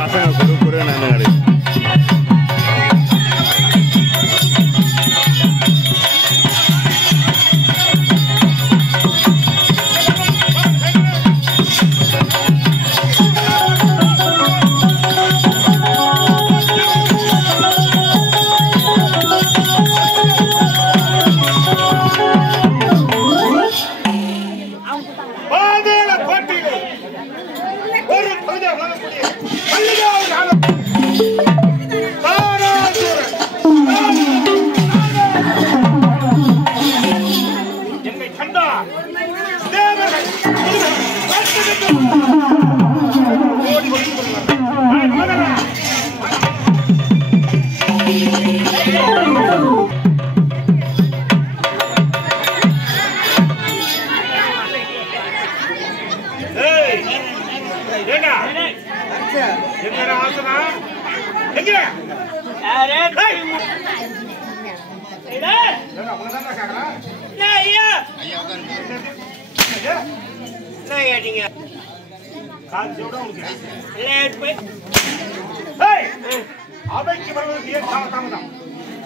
பசங்க குரு நான் கிடையாது.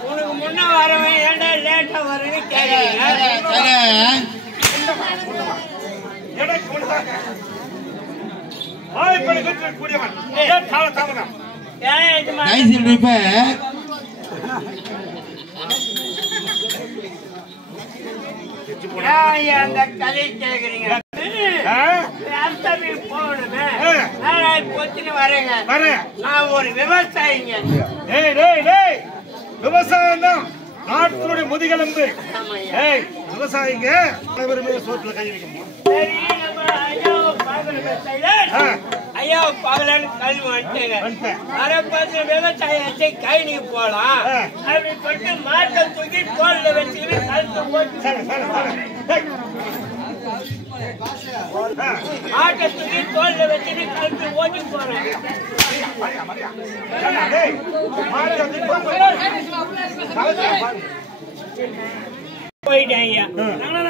உனக்கு முன்ன வரவன் ஏன்டா லேட்டா வரேன்னு கேக்குறீங்க. அந்த கதை கேக்குறீங்க. போகணுமே பொத்துன்னு வரேங்க. நான் ஒரு விவசாயிங்க. விவசாயம் தான் நாட்டினுடைய முதுகெலும்பு. விவசாயிங்க சோத்துல கை வைக்கணும். ஐயா பகலன்னு கல்வி வந்துட்டேங்க. அரை பார்த்து விவசாயத்தை கை நீ போலாம் அப்படின்னு சொல்லிட்டு மாட்டை தூக்கி தோல்ல வச்சுக்கிட்டு கழுத்து போட்டு மாட்டை தூக்கி தோல்ல வச்சுட்டு கழுத்து ஓட்டி போறேன். போயிட்டேன் ஐயா.